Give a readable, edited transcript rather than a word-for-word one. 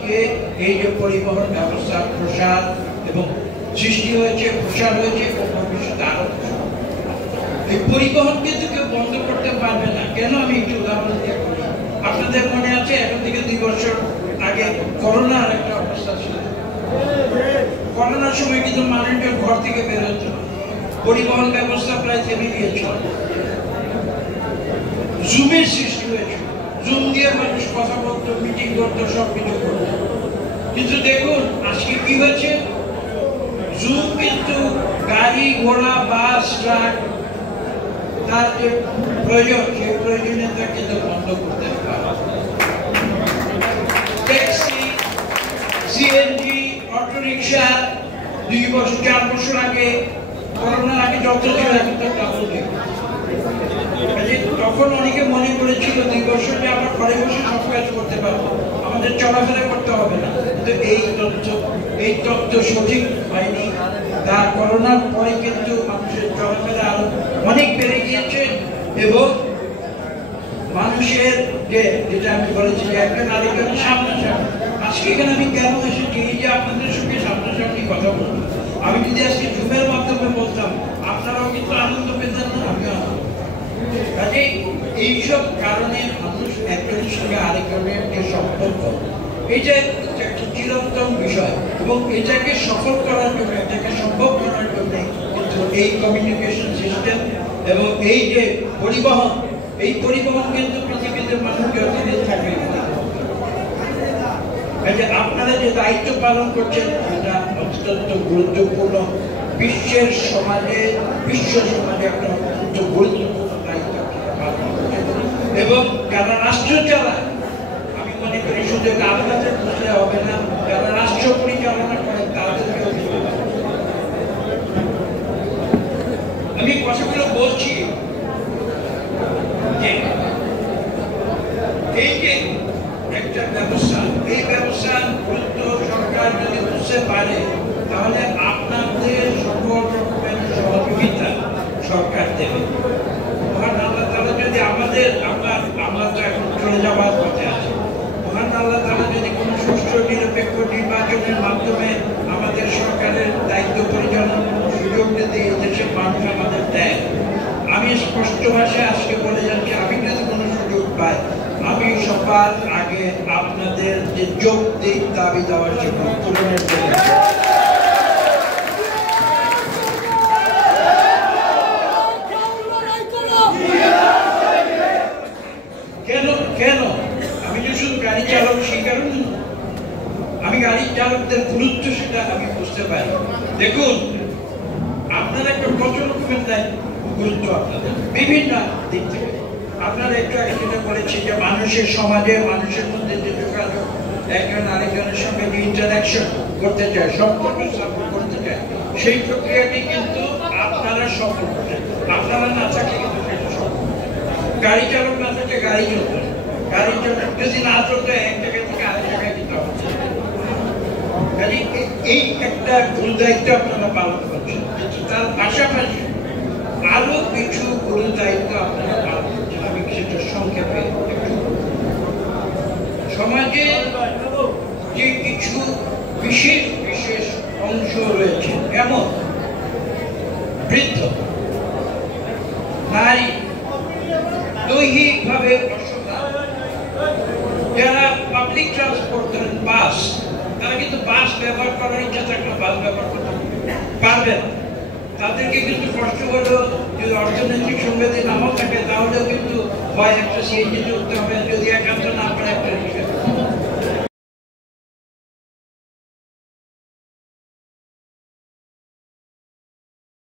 আজকে এই যে পরিবহন ব্যবস্থা প্রসার এবং সৃষ্টি হয়েছে, প্রসার হয়েছে এবং ভবিষ্যতে আরো এই পরিবহন কিন্তু কেউ বন্ধ করতে পারবে না। কেন আমি একটু উদাহরণ দিয়ে বলি। আপনাদের মনে আছে এখন থেকে 2 বছর আগে করোনার একটা অবস্থা ছিল। করোনার সময় কিন্তু মানুষজন ঘর থেকে বের হতো, পরিবহন ব্যবস্থা প্রায় থেমে গিয়েছিল। জুমের সৃষ্টি হয়েছিল, জুম দিয়ে মানুষ কথা বলতো, মিটিং করতো, সবকিছু করতো। কিন্তু দেখুন আজকে কি হয়েছে, জুম কিন্তু গাড়ি ঘোড়া বাস ট্রাক তার যে প্রয়োজন সেই প্রয়োজনীয়তা কিন্তু বন্ধ করতে পারে। ট্যাক্সি, সিএনজি, অটোরিকশা 2 বছর 4 বছর আগে করোনার আগে যত ছিল এখন তো ডাবল ছিল। তখন অনেকে মনে করেছিল 2 বছর যে আমরা ঘরে বসে সব কাজ করতে পারবো, আমাদের চলাফেরা করতে হবে না। কিন্তু এই তথ্য সঠিক হয়নি। তার করোনার পরে কিন্তু মানুষের চলাফেরা আরো অনেক বেড়ে গিয়েছে এবং মানুষের যেটা আমি বলেছি যে একজন আরেকজনের সামনাসামনি। আজকে এখানে আমি কেন এসেছি, এই যে আপনাদের সঙ্গে সামনাসামনি কথা বলবো। আমি যদি আজকে জুমের মাধ্যমে বলতাম আপনারাও কিন্তু আনন্দ পেতেন না, আমিও আনন্দ। কাজেই এইসব কারণে মানুষ একজনের সঙ্গে আরেকজনের যে সম্পর্ক, এটা একটা চিরন্তন বিষয় এবং এটাকে সফল করার জন্য, এটাকে সম্ভব করার জন্য কিন্তু এই কমিউনিকেশন সিস্টেম এবং এই যে পরিবহন, এই পরিবহন কিন্তু পৃথিবীতে মানুষকে অধীনে থাকে। আপনারা যে দায়িত্ব পালন করছেন এটা অত্যন্ত গুরুত্বপূর্ণ। বিশ্বের সমাজে, বিশ্ব সমাজে একটা অত্যন্ত গুরুত্বপূর্ণ দায়িত্ব পালন করছেন এবং যারা রাষ্ট্র চালায়, আমি মনে করি শুধু আপনাদের বুঝলে হবে না, যারা রাষ্ট্র পরিচালনা করেন তাদেরকেও আমি কথাগুলো বলছি যে এই যে একটা ব্যবস্থা, এই ব্যবস্থার গুরুত্ব সরকার যদি বুঝতে পারে তাহলে আপনাদের সকল রকমের সহযোগিতা সরকার দেবে। মহান আল্লাহ তাআলা যদি আমরা তো এখন চলে যাওয়ার পথে আছি, মহান আল্লাহ তাআলা যদি কোনো সুষ্ঠু নিরপেক্ষ নির্বাচনের মাধ্যমে আমাদের সরকারের দায়িত্ব পরিচালনার সুযোগ যদি এই দেশের মানুষ আমাদের দেয়, আমি স্পষ্ট ভাষায় আজকে বলে যাচ্ছি, আমি যদি কোনো সুযোগ পাই আমি সবার আগে আপনাদের যে যৌক্তিক দাবি দেওয়ার জন্য পূরণের জন্য কেন আমি যে শুধু গাড়ি চালক সেই কারণে, আমি গাড়ি চালকদের গুরুত্ব সেটা আমি বুঝতে পারি। দেখুন আপনারা একটা কত রকমের গুরুত্ব আপনাদের বিভিন্ন দিক থেকে। আপনারা একটু আগে যেটা বলেছি যে মানুষের সমাজে, মানুষের মধ্যে যে যোগাযোগ, একজন আরেকজনের সঙ্গে যে ইন্টারাকশন করতে চায়, সম্পর্ক স্থাপন করতে চায়, সেই প্রক্রিয়াটি কিন্তু আপনারা সফল করেন। আপনারা না থাকলে কিন্তু সেটা সফল। গাড়ি চালক না থাকলে গাড়ি চলবে, গাড়ি চালক যদি না চলতে এক জায়গা থেকে আরেক জায়গায় যেতে হবে। এই একটা গুরু দায়িত্ব আপনারা পালন করছেন। তার পাশাপাশি আরো কিছু গুরু দায়িত্ব আপনারা পালন করছেন। আমি সেটা সংক্ষেপে সমাজে যে কিছু বিশেষ বিশেষ অংশ রয়েছে, যেমন বৃদ্ধ, নারী, দৈহিকভাবে অসহায়, যারা পাবলিক ট্রান্সপোর্ট করেন, বাস, তারা কিন্তু বাস ব্যবহার করার ইচ্ছা থাকলে বাস ব্যবহার করতে পারবে না। তাদেরকে কিন্তু কষ্ট হলেও যদি অর্থনৈতিক সংগতি নাও থাকে তাহলেও কিন্তু হয় একটা সিএনজি চলতে হবে, যদি একান্ত না পারে একটা